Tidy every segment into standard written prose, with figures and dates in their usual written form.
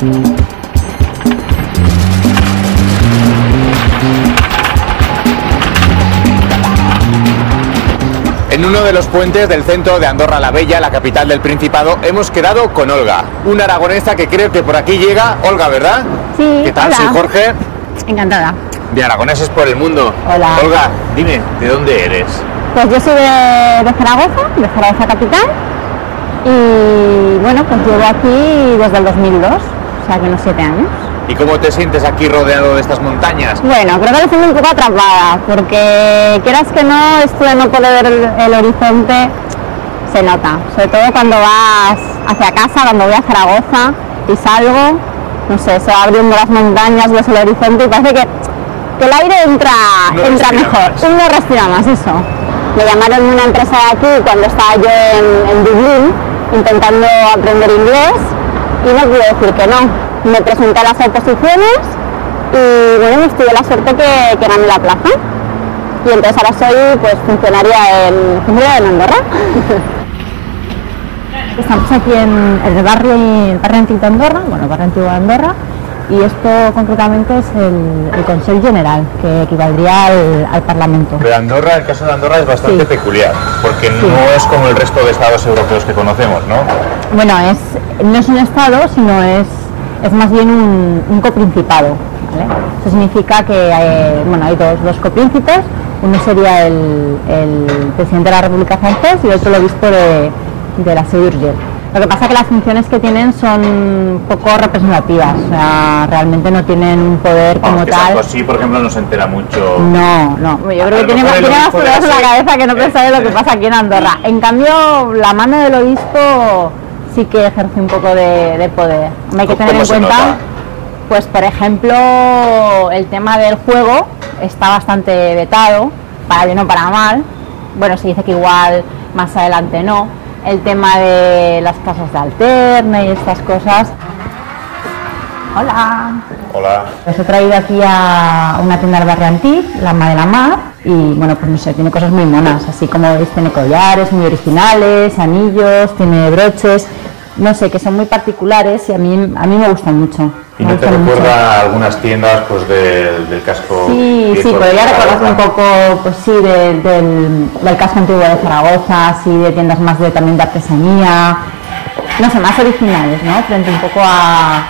En uno de los puentes del centro de Andorra la Vella, la capital del Principado, hemos quedado con Olga, una aragonesa que creo que por aquí llega. Olga, ¿verdad? Sí. ¿Qué tal? Hola. Soy Jorge. Encantada. De Aragoneses por el Mundo. Hola. Olga, dime, ¿de dónde eres? Pues yo soy de Zaragoza capital. Y bueno, pues llevo aquí desde el 2002, o sea que unos 7 años. ¿Y cómo te sientes aquí rodeado de estas montañas? Bueno, creo que me siento un poco atrapada, porque quieras que no, esto de no poder ver el horizonte se nota, sobre todo cuando vas hacia casa, cuando voy a Zaragoza y salgo, no sé, se va abriendo las montañas, ves el horizonte y parece que el aire entra mejor, uno respira más, eso. Me llamaron de una empresa de aquí cuando estaba yo en Dublín, intentando aprender inglés, y no pude decir que no. Me presenté a las oposiciones y bueno, tuve la suerte que gané la plaza. Y entonces ahora soy pues funcionaria en Andorra. Estamos aquí en el barrio antiguo de Andorra, barrio antiguo de Andorra, y esto concretamente es el Consell General, que equivaldría al Parlamento. Pero Andorra, el caso de Andorra es bastante peculiar, porque no es como el resto de estados europeos que conocemos, ¿no? Bueno, no es un estado, sino es más bien un coprincipado, ¿vale? Eso significa que hay dos copríncipes, uno sería el presidente de la República Francesa y otro el obispo de la Seu d'Urgell. Lo que pasa es que las funciones que tienen son poco representativas, o sea, realmente no tienen un poder como tal. Sarkozy, por ejemplo, no se entera mucho. No, yo creo que tiene más problemas en la cabeza que no pensar en lo que pasa aquí en Andorra. En cambio, la mano del obispo sí que ejerce un poco de poder. Hay que tener en cuenta, pues por ejemplo, el tema del juego está bastante vetado, para bien o para mal. Bueno, se dice que igual más adelante no. El tema de las casas de alterna y estas cosas. Hola. Hola. Os he traído aquí a una tienda del barrio Antí, la Ma de la Mar, y bueno, pues no sé, tiene cosas muy monas, así como veis, tiene collares muy originales, anillos, tiene broches, no sé, que son muy particulares y a mí me gustan mucho. ¿Y no te recuerda algunas tiendas pues del casco? Sí, pero ya recuerdas un poco, pues sí, del casco antiguo de Zaragoza, sí, de tiendas más también de artesanía, no sé, más originales, ¿no? Frente un poco a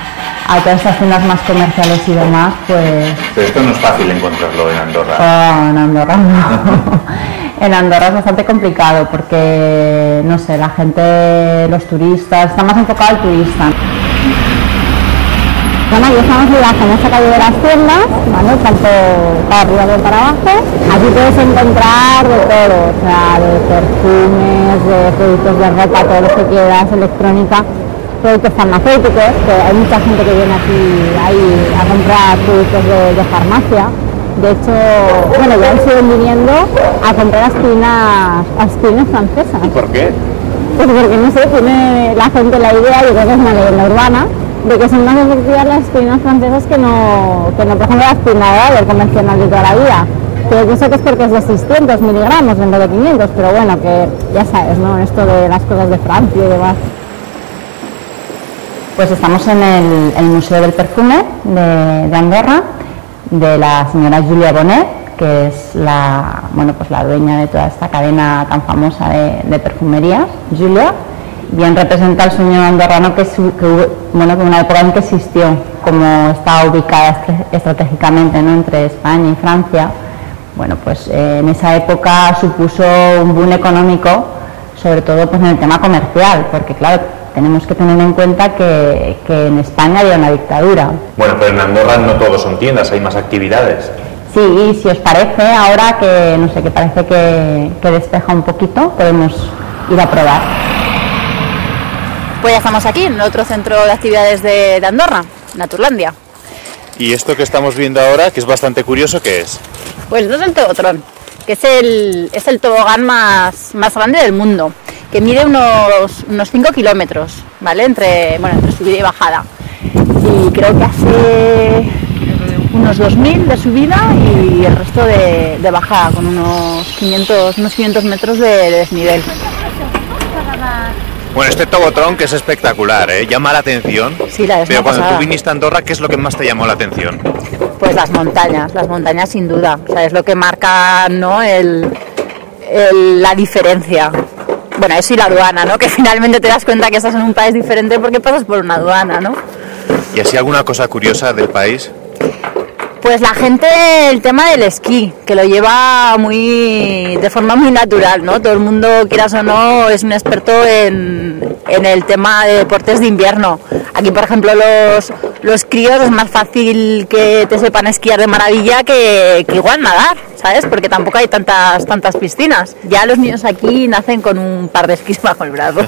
todas estas tiendas más comerciales y demás, pues... Pero esto no es fácil encontrarlo en Andorra. En Andorra no. En Andorra es bastante complicado porque, no sé, la gente, los turistas, está más enfocado al turista. Bueno, aquí estamos en la famosa calle de las tiendas, ¿vale? Tanto para arriba como para abajo. Aquí puedes encontrar de todo, o sea, de perfumes, de productos de ropa, todo lo que quieras, electrónica, productos farmacéuticos, que hay mucha gente que viene aquí a comprar productos de farmacia. De hecho, bueno, ya siguen viniendo a comprar aspirinas francesas. ¿Y por qué? Pues porque, no sé, tiene la gente la idea, yo creo que es una leyenda urbana, de que son más efectivas las aspirinas francesas que no por ejemplo, la aspirina del convencional de toda la vida. Pero yo sé que es porque es de 600 miligramos en vez de 500, pero bueno, que ya sabes, ¿no? Esto de las cosas de Francia y demás. Pues estamos en el Museo del Perfume de Andorra, de la señora Julia Bonet, que es la dueña de toda esta cadena tan famosa de perfumerías, Julia. Bien representa el sueño andorrano que una época en que existió, como está ubicada estratégicamente, ¿no? Entre España y Francia. Bueno, pues en esa época supuso un boom económico, sobre todo pues en el tema comercial, porque claro, tenemos que tener en cuenta que en España había una dictadura. Bueno, pero en Andorra no todo son tiendas, hay más actividades. Sí, si os parece, ahora que no sé, que parece que despeja un poquito, podemos ir a probar. Pues ya estamos aquí, en otro centro de actividades de Andorra, Naturlandia. ¿Y esto que estamos viendo ahora, que es bastante curioso, qué es? Pues esto es el Tobotron, que es el tobogán más grande del mundo, que mide unos 5 kilómetros, ¿vale? Entre subida y bajada. Y creo que hace unos 2000 de subida y el resto de bajada, con unos 500 metros de desnivel. Bueno, este tobogán que es espectacular, ¿eh? Llama la atención. Sí, la es Pero una cuando pasada. tú viniste a Andorra, ¿qué es lo que más te llamó la atención? Pues las montañas sin duda. O sea, es lo que marca, ¿no? La diferencia. Bueno, eso y la aduana, ¿no? Que finalmente te das cuenta que estás en un país diferente porque pasas por una aduana, ¿no? ¿Y así alguna cosa curiosa del país? Pues la gente, el tema del esquí, que lo lleva de forma muy natural, ¿no? Todo el mundo, quieras o no, es un experto en el tema de deportes de invierno. Aquí, por ejemplo, los críos es más fácil que te sepan esquiar de maravilla que igual nadar, ¿sabes? Porque tampoco hay tantas piscinas. Ya los niños aquí nacen con un par de esquís bajo el brazo.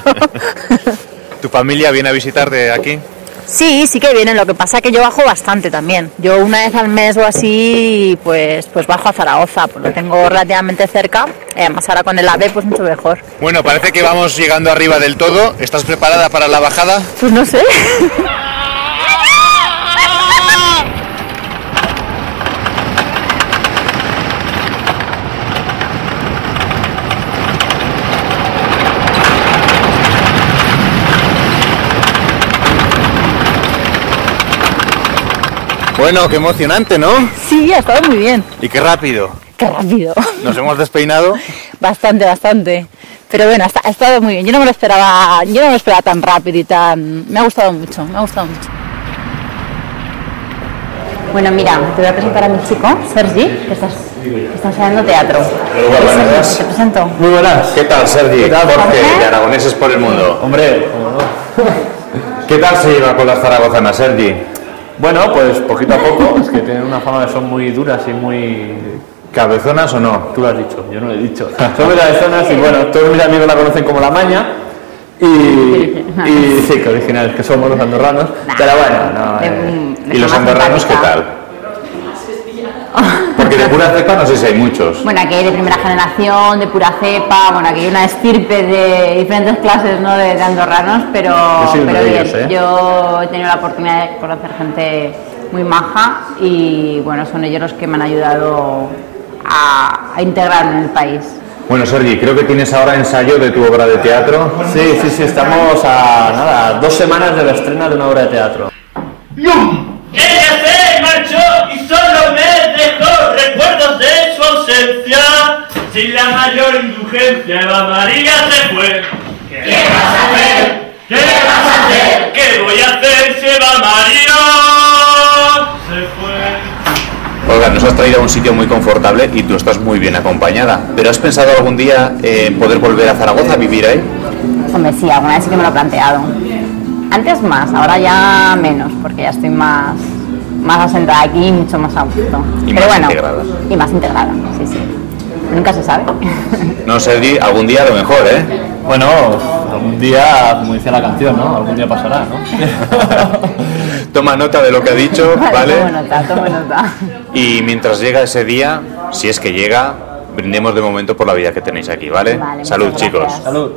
¿Tu familia viene a visitarte aquí? Sí que vienen, lo que pasa es que yo bajo bastante también. Yo una vez al mes o así, pues bajo a Zaragoza, pues lo tengo relativamente cerca, además ahora con el AVE pues mucho mejor. Bueno, parece que vamos llegando arriba del todo. ¿Estás preparada para la bajada? Pues no sé. Bueno, qué emocionante, ¿no? Sí, ha estado muy bien. Y qué rápido. Qué rápido. Nos hemos despeinado. Bastante. Pero bueno, ha estado muy bien. Yo no me lo esperaba tan rápido y tan... Me ha gustado mucho. Bueno, mira, te voy a presentar a mi chico, Sergi, que está enseñando teatro. buenas. Te presento. Muy buenas. ¿Qué tal, Sergi? ¿Qué tal, Jorge, Jorge? de Aragoneses por el Mundo. Hombre, ¿cómo no? ¿Qué tal se lleva con las zaragozanas, Sergi? Bueno, pues poquito a poco, es que tienen una fama de son muy duras y muy... ¿Cabezonas o no? Tú lo has dicho, yo no lo he dicho. Son muy cabezonas y bueno, todos mis amigos la conocen como La Maña y sí, que originales, que somos los andorranos, pero bueno, no, ¿Y los andorranos qué tal? Porque de pura cepa no sé si hay muchos. Bueno, aquí hay de primera generación, de pura cepa, bueno, aquí hay una estirpe de diferentes clases, ¿no? de andorranos, pero Yo soy uno de bien. ellos, ¿eh? Yo he tenido la oportunidad de conocer gente muy maja y bueno, son ellos los que me han ayudado a integrarme en el país. Bueno, Sergi, creo que tienes ahora ensayo de tu obra de teatro. Sí, estamos a 2 semanas de la estrena de una obra de teatro. ¡Yum! Ella se marchó y solo me dejó recuerdos de su ausencia. Sin la mayor indulgencia, Eva María se fue. ¿Qué vas a hacer? ¿Qué vas a hacer? ¿Qué voy a hacer si Eva María se fue? Olga, nos has traído a un sitio muy confortable y tú estás muy bien acompañada. ¿Pero has pensado algún día en poder volver a Zaragoza a vivir ahí? Hombre, sí, alguna vez sí que me lo he planteado. Antes más, ahora ya menos, porque ya estoy más asentada aquí y mucho más a gusto. Y Pero más bueno, integrada. Y más integrada, sí. Nunca se sabe. No, Sergi, algún día a lo mejor, ¿eh? Bueno, algún día, como dice la canción, ¿no? Algún día pasará, ¿no? Toma nota de lo que ha dicho, ¿vale? Tomo nota. Y mientras llega ese día, si es que llega, brindemos de momento por la vida que tenéis aquí, ¿vale? Vale, Salud, muchas chicos. gracias. Salud.